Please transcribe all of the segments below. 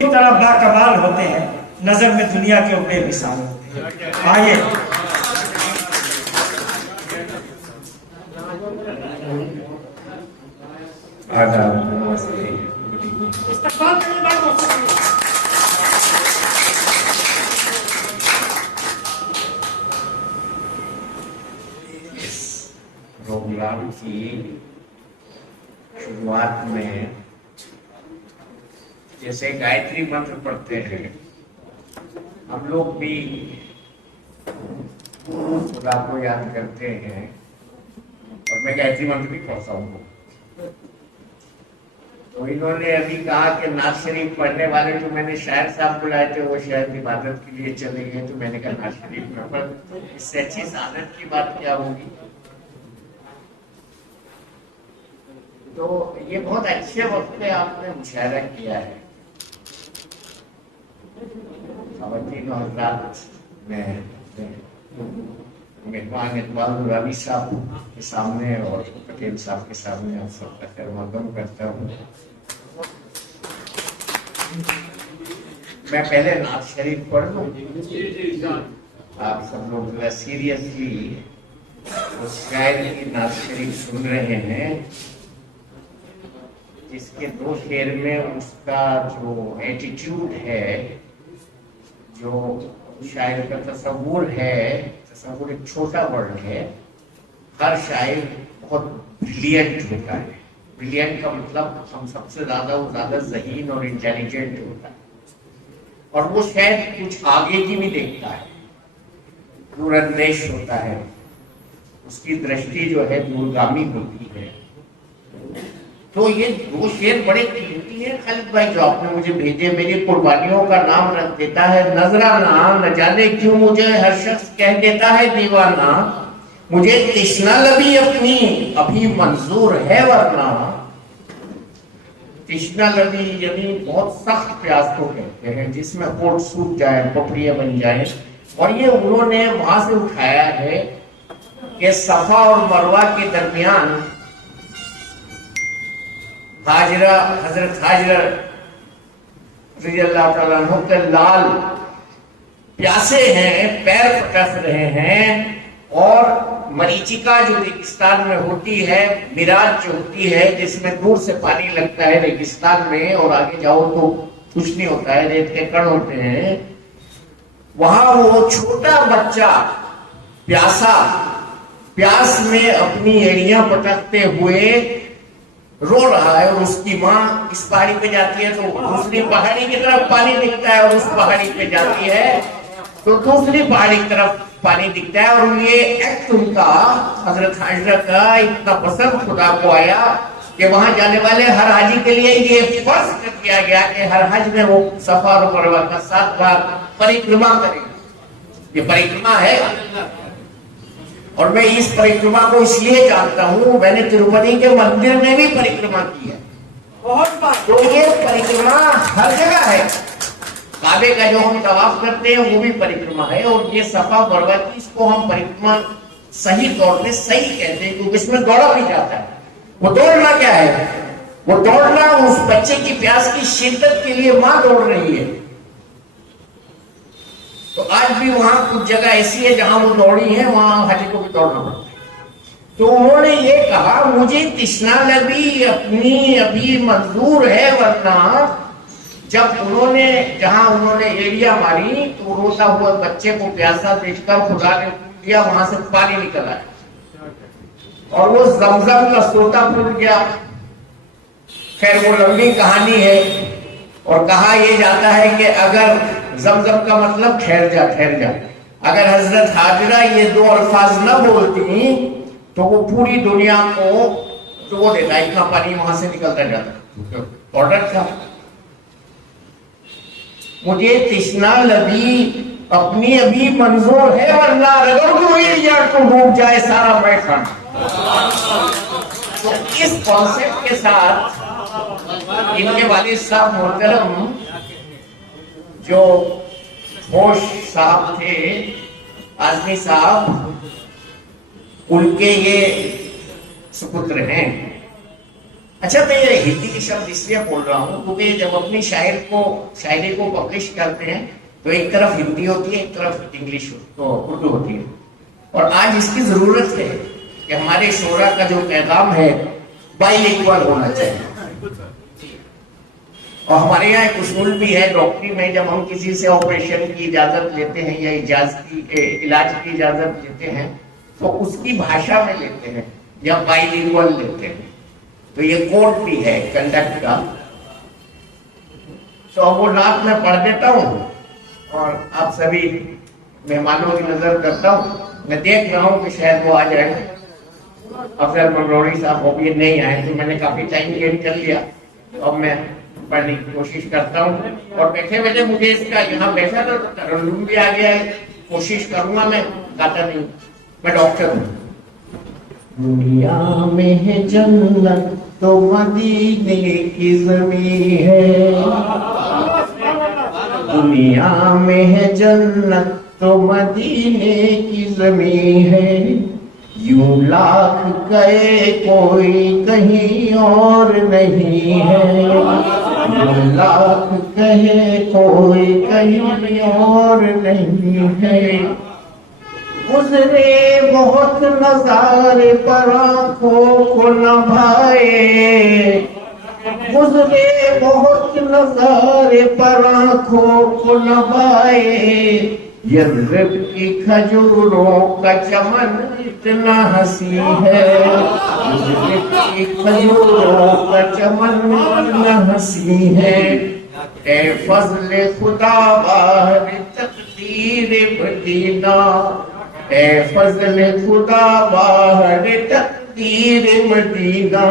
इस तरह बाकमाल होते हैं, नजर में दुनिया के बेमिसाल होते हैं। आइए प्रोग्राम की शुरुआत में जैसे गायत्री मंत्र पढ़ते हैं, हम लोग भी खुदा को याद करते हैं और मैं गायत्री मंत्र भी पढ़ता हूँ। तो इन्होंने अभी कहा कि नाज शरीफ पढ़ने वाले जो मैंने शायर साहब बुलाए थे वो शायद इबादत के लिए चले गए, तो मैंने कहा नाज शरीफ में पढ़, इससे अच्छी सादत की बात क्या होगी। तो ये बहुत अच्छे वक्त पे आपने मुशायरा किया है। मेहमान इकबाल रवि साहब के सामने और पटेल साहब के सामने आप सबका खैर मकदम करता हूँ। मैं पहले नाज शरीफ पढ़ लूँ, आप सब लोग सीरियसली उस शायर की नाज शरीफ सुन रहे हैं जिसके दो शेर में उसका जो एटीट्यूड है, जो शायर का तस्वुर है, तस्वुर एक छोटा वर्ड है। हर शायर बहुत ब्रिलियंट होता है। ब्रिलियंट का मतलब हम सबसे ज्यादा ज़हीन और इंटेलिजेंट होता है, और वो शायद कुछ आगे की भी देखता है, दूरंदेश होता है, उसकी दृष्टि जो है दूरगामी होती है। तो ये दो शेर बड़े कीमती हैं खालिद भाई जो आपने मुझे भेजे। मेरी कुर्बानियों का नाम रख देता है नजराना, न जाने क्यों मुझे हर शख्स कह देता है दीवाना। मुझे तृष्णा लबी अपनी अभी मंजूर है वरना। तृष्णा लबी यानी बहुत सख्त प्यास को कहते हैं, जिसमें होठ सूख जाए, पपड़ियां बन जाए। और ये उन्होंने वहां से उठाया है कि सफा और मरवा के दरमियान हाजरा, हजरत हाजरा रज़ी अल्लाह ताला अन्हु के लाल प्यासे हैं, पैर पटक रहे हैं, और मरीचिका जो रेगिस्तान में होती है, मिराज जो होती है जिसमें दूर से पानी लगता है रेगिस्तान में और आगे जाओ तो कुछ नहीं होता है, रेत के कण होते हैं। वहां वो छोटा बच्चा प्यासा प्यास में अपनी एड़ियां पटकते हुए रो रहा है, और उसकी माँ इस पहाड़ी पे जाती है तो दूसरी पहाड़ी की तरफ पानी दिखता है, और उस पहाड़ी पे जाती है तो दूसरी पहाड़ी की तरफ पानी दिखता है। और ये एक्ट उनका हजरत हाजरा का इतना पसंद खुदा को आया कि वहां जाने वाले हर हाजी के लिए ये फर्ज कर दिया गया कि हर हज में वो सफा और मरवा का 7 बार परिक्रमा करेगा। ये परिक्रमा है, और मैं इस परिक्रमा को इसलिए जानता हूँ, मैंने तिरुपति के मंदिर में भी परिक्रमा की है बहुत बार। तो ये परिक्रमा हर जगह है। काबे का जो हम तवाफ करते हैं वो भी परिक्रमा है, और ये सफा मरवा की इसको हम परिक्रमा सही तौर पे सही कहते हैं, क्योंकि इसमें दौड़ा भी जाता है। वो दौड़ना क्या है? वो दौड़ना उस बच्चे की प्यास की शिद्दत के लिए मां दौड़ रही है। तो आज भी वहां कुछ जगह ऐसी है जहां वो दौड़ी है, वहां हाजी को भी दौड़ना पड़ता है। तो उन्होंने ये कहा मुझे तृष्णा लबी अपनी अभी मंजूर है वरना। जब उन्होंने जहां उन्होंने एरिया मारी तो रोता हुआ बच्चे को प्यासा देखकर खुदा ने दिया, वहां से पानी निकल आया और वो जमजम का सोता फूट गया। खैर वो लंबी कहानी है, और कहा यह जाता है कि अगर जमजम का मतलब ठहर जा ठहर जा, अगर हजरत हाजरा ये दो अल्फाज न बोलती तो वो पूरी दुनिया को डुबो देता, इतना पानी वहां से निकलता जाता। ऑर्डर था मुझे तृष्णा लबी अपनी अभी मंजूर है वरना रगड़ तो डूब जाए सारा बैठा। तो इस कॉन्सेप्ट के साथ इनके वालिद साहब मोहतरम जो होश साहब थे, आजमी साहब, उनके ये सुपुत्र हैं। अच्छा, मैं ये हिंदी के शब्द इसलिए बोल रहा हूँ क्योंकि जब अपनी शायरी को पब्लिश करते हैं तो एक तरफ हिंदी होती है, एक तरफ इंग्लिश तो उर्दू होती है। और आज इसकी जरूरत है कि हमारे शोरा का जो पैगाम है बाइलिंगुअल होना चाहिए। और हमारे यहाँ एक उसूल भी है डॉक्टरी में, जब हम किसी से ऑपरेशन की इजाजत लेते हैं या इलाज की इजाजत लेते हैं तो उसकी भाषा में लेते हैं या बाइलिंगुअल लेते हैं। तो ये कोड भी है कंडक्ट का, तो वो नात में पढ़ देता हूँ और आप सभी मेहमानों की नजर करता हूँ। मैं देख रहा हूँ कि शायद वो आ जाए। अफजल मंगरोड़ी साहब वो भी नहीं आए तो मैंने काफी टाइम गेन कर लिया। अब मैं पढ़ने की कोशिश करता हूँ और बैठे बैठे मुझे इसका यहाँ बैठा तो तरन्नुम भी आ गया है। कोशिश करूंगा, मैं गाता नहीं, मैं डॉक्टर हूँ। दुनिया में है जन्नत तो मदीने की ज़मीं है, दुनिया में है जन्नत तो मदीने की ज़मीं है। यूं लाख गए कोई कहीं और नहीं है, यूं लाख कहे कोई कहीं और नहीं है। गुजरे बहुत नजारे पर आंखों को न भाए, गुजरे बहुत नजारे पर आंखों को न भाए। यज़्रब की खजूरों का चमन इतना हंसी है, यज़्रब की खजूरों का चमन इतना हंसी है। ए फज़ल खुदा बाहर तकदीर मदीना, ए फज़ल खुदा बाहर तकदीर मदीना।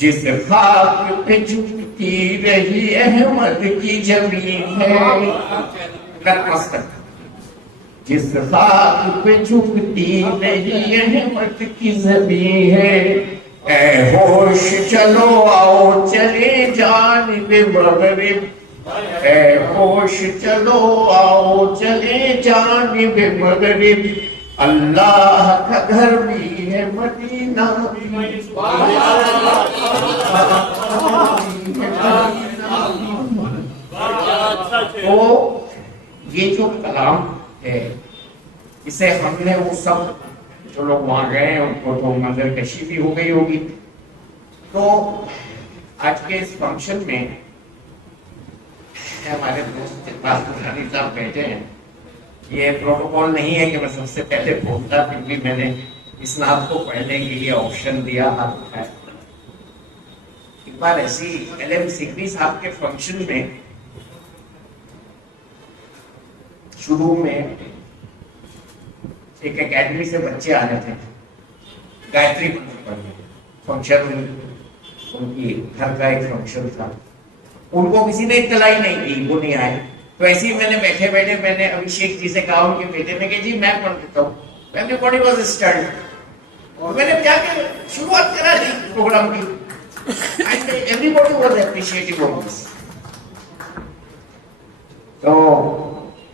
जिस खाक पे झुकती रही अहमद की जमीन है, जिस खाक पे झुकती रही अहमद की जमीन है। ए होश चलो आओ चले जानिबे मगरिब, ए होश चलो आओ चले जानिबे मगरिब। अल्लाह का घर भी है मदीना, तो ये जो कलाम है इसे हमने वो सब जो लोग वहां गए हैं उनको तो मंजर कशी भी हो गई होगी। तो आज के इस फंक्शन में हमारे दोस्त इकबाल दुरानी साहब बैठे हैं। ये प्रोटोकॉल नहीं है कि मैं सबसे पहले बोलता, फिर भी मैंने इस नाम को पढ़ने के लिए ऑप्शन दिया। एक बार ऐसी LM सिकरी साहब के फंक्शन में शुरू में एक एकेडमी से बच्चे आने थे गायत्री पढ़ने। फंक्शन उनकी घर का एक फंक्शन था, उनको किसी ने इत्तलाई नहीं दी, वो नहीं आए। तो ऐसे ही मैंने बैठे बैठे मैंने अभिषेक जी से कहा उनके बेटे ने कि जी मैं पढ़ देता हूँ। एवरीबॉडी वाज स्टन्ड और मैंने क्या शुरुआत करा दी प्रोग्राम की। Everybody was appreciative of this. तो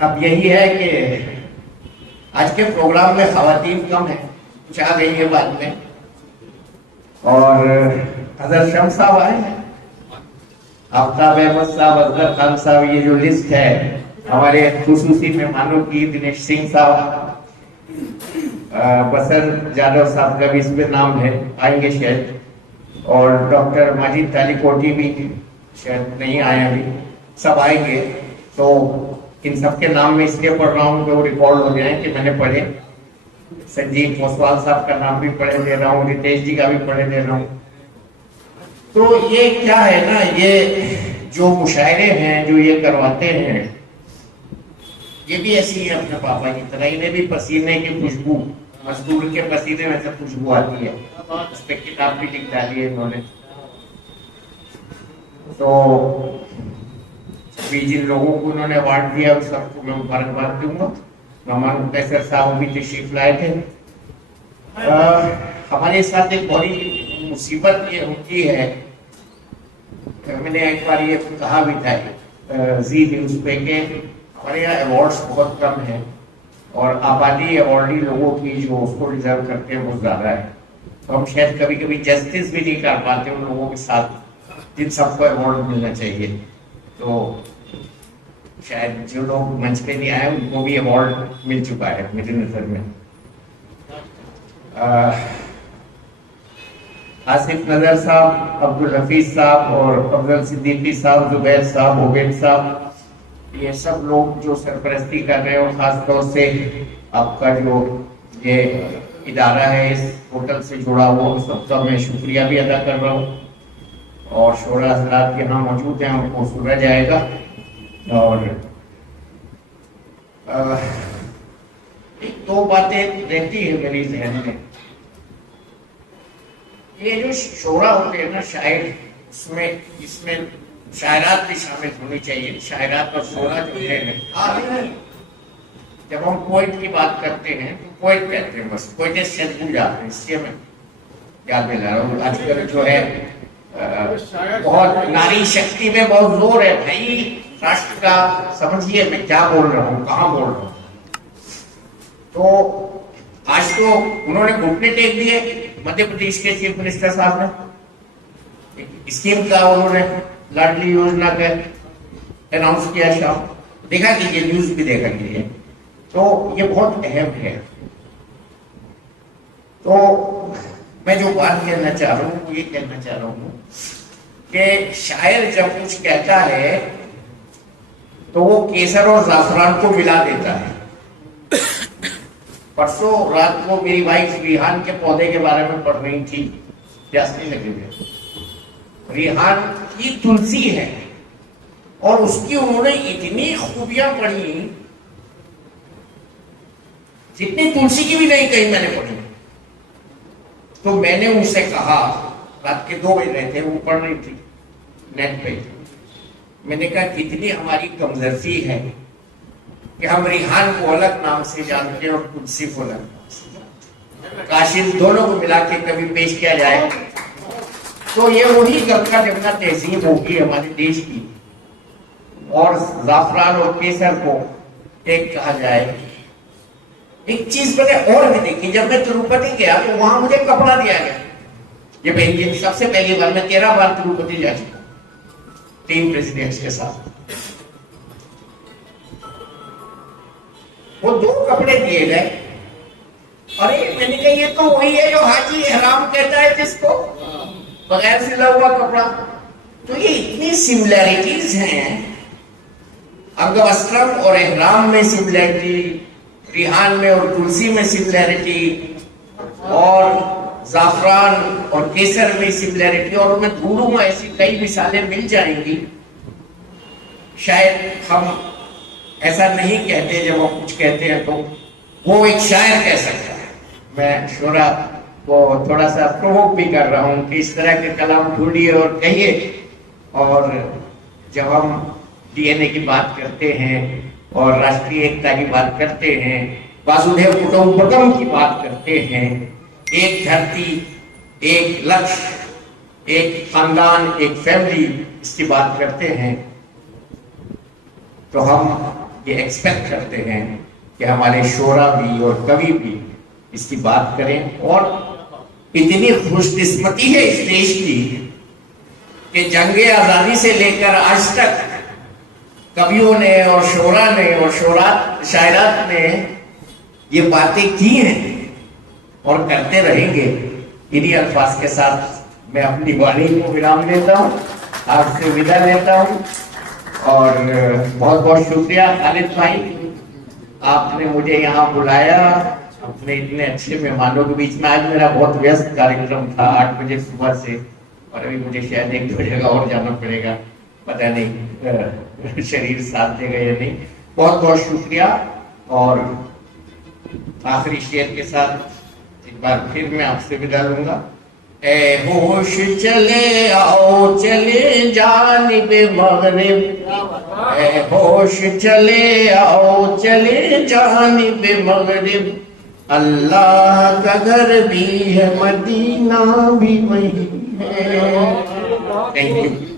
अब यही है कि आज के प्रोग्राम में खवातीन कम है, कुछ आ गई है बाद में। और हजरत शम्स साहब आए हैं, आफ्ताब अहमद साहब, अजहर खान साहब, ये जो लिस्ट है हमारे खुसूसी मेहमानों की, दिनेश सिंह साहब, बसर जादव साहब का भी इसमें नाम है, आएंगे शायद। और डॉक्टर माजिद तालीकोटी भी शायद नहीं आए अभी, सब आएंगे। तो इन सबके नाम में इसलिए पढ़ रहा हूँ कि वो रिकॉर्ड हो जाए कि मैंने पढ़े। संजीव पोसवाल साहब का नाम भी पढ़े दे रहा हूँ, रितेश जी का भी पढ़े दे रहा हूँ। तो ये क्या है ना, ये जो मुशायरे हैं जो ये करवाते हैं ये भी ऐसी है अपने पापा की तरह। इन्हें भी पसीने की खुशबू, मजदूर के पसीने में से खुशबू आती है। उस पर किताब भी लिख डाली है इन्होंने। तो जिन लोगों को उन्होंने अवार्ड दिया उस सबको मैं मुबारकबाद दूंगा। मेहमान कैसर साहब भी तशरीफ लाए थे। हमारे साथ एक बड़ी मुसीबत ये होती है, मैंने एक बार ये कहा भी था जी न्यूज पे कि हमारे यहाँ अवार्ड्स बहुत कम हैं और आबादी अवार्डी लोगों की जो उसको डिजर्व करते हैं वो ज्यादा है। तो हम शायद कभी कभी जस्टिस भी नहीं कर पाते उन लोगों के साथ जिन सबको अवार्ड मिलना चाहिए। तो शायद जो लोग मंच पे नहीं आए उनको भी अवार्ड मिल चुका है मेरी नजर में। आसिफ नजर साहब, अब्दुल हफीज साहब और अफजल सिद्दीकी साहब, जुबैर साहब, उबैद साहब, ये सब लोग जो सरपरस्ती कर रहे हैं और खासतौर से आपका जो ये इदारा है इस होटल से जुड़ा हुआ, सबका मैं शुक्रिया भी अदा कर रहा हूँ। और शोरा हजरात यहाँ मौजूद हैं, उनको सुना जाएगा। और एक दो बातें रहती है मेरी जहन में। ये जो शोरा होते हैं ना शायर, उसमें इसमें शायरात भी शामिल होनी चाहिए। शायरात और शोरा जो है, जब हम पोइट की बात करते हैं तो पोइट कहते हैं, बस पोइट से भूल जाते हैं। इसलिए मैं याद दिला रहा हूँ। आजकल जो है बहुत नारी शक्ति में बहुत जोर है भाई, राष्ट्र का समझिए मैं क्या बोल रहा हूँ, कहाँ बोल रहा हूँ। तो आज तो उन्होंने घुटने टेक दिए मध्य प्रदेश के चीफ मिनिस्टर साहब ने, स्कीम का उन्होंने लाडली योजना का अनाउंस किया। शाम देखा कीजिए, न्यूज भी देखा कीजिए। तो ये बहुत अहम है। तो मैं जो बात कहना चाह रहा हूँ ये कहना चाह रहा हूँ कि शायर जब कुछ कहता है तो वो केसर और जाफरान को मिला देता है। परसों रात को मेरी वाइफ रिहान के पौधे के बारे में पढ़ रही थी, प्यास नहीं लगी हुई। रिहान की तुलसी है और उसकी उन्होंने इतनी खूबियां पढ़ी जितनी तुलसी की भी नहीं कहीं मैंने पढ़ी। तो मैंने उनसे कहा, रात के 2 बज रहे थे, वो पढ़ रही थी नेट पे, मैंने कहा कितनी हमारी कमजोरी है कि हम रिहान को अलग नाम से जानते हैं और तुलसी को अलग नाम से जानते हैं। काशिद दोनों को मिला के कभी पेश किया जाए तो ये वही गलका जमना तहजीब होगी हमारे देश की। और जाफरान और केसर को एक कहा जाए। एक चीज मैंने और भी देखी, जब मैं तिरुपति गया तो वहां मुझे कपड़ा दिया गया। ये पहली सबसे पहली बार, मैं 13 बार तिरुपति जा चुका 3 प्रेसिडेंट्स के साथ। वो 2 कपड़े दिए गए। अरे मैंने कहा ये तो वही है जो हाजी एहराम कहता है जिसको, बगैर सिला हुआ कपड़ा। तो ये इतनी सिमिलैरिटीज हैं, अंगवस्त्रम और एहराम में सिमिलैरिटी, रिहान में और तुलसी में सिमिलैरिटी, और जाफरान और केसर में सिमिलैरिटी, और मैं ढूंढूंगा ऐसी कई मिसालें मिल जाएंगी। शायद हम ऐसा नहीं कहते, जब हम कुछ कहते हैं तो वो एक शायर कह सकता है। मैं शोरा को थोड़ा सा प्रोवोक भी कर रहा हूँ कि इस तरह के कलाम ढूंढिए और कहिए। और जब हम डीएनए की बात करते हैं और राष्ट्रीय एकता की बात करते हैं, वासुदेव कुटुंबकम की बात करते हैं, एक धरती, एक लक्ष्य, एक खानदान, एक फैमिली, इसकी बात करते हैं, तो हम ये एक्सपेक्ट करते हैं कि हमारे शोरा भी और कवि भी इसकी बात करें। और इतनी खुशकिस्मती है इस देश की कि जंगे आजादी से लेकर आज तक कवियों ने और शोरा ने और शायरात ने ये बातें की हैं और करते रहेंगे। इन्हीं अल्फाज के साथ मैं अपनी वाणी को विराम देता हूँ, आपसे विदा लेता हूँ। और बहुत बहुत शुक्रिया खालिद भाई, आपने मुझे यहाँ बुलाया अपने इतने अच्छे मेहमानों के बीच में। आज मेरा बहुत व्यस्त कार्यक्रम था 8 बजे सुबह से, और अभी मुझे शायद 1-2 जगह और जाना पड़ेगा, पता नहीं शरीर साथ देगा या नहीं। बहुत बहुत शुक्रिया। और आखिरी शेर के साथ एक बार फिर मैं आपसे विदा लूंगा। ए होश चले आओ चले जानिबे मगरिब, ए होश चले आओ चले जानिबे मगरिब, अल्लाह का घर भी है मदीना भी वही है। Thank you.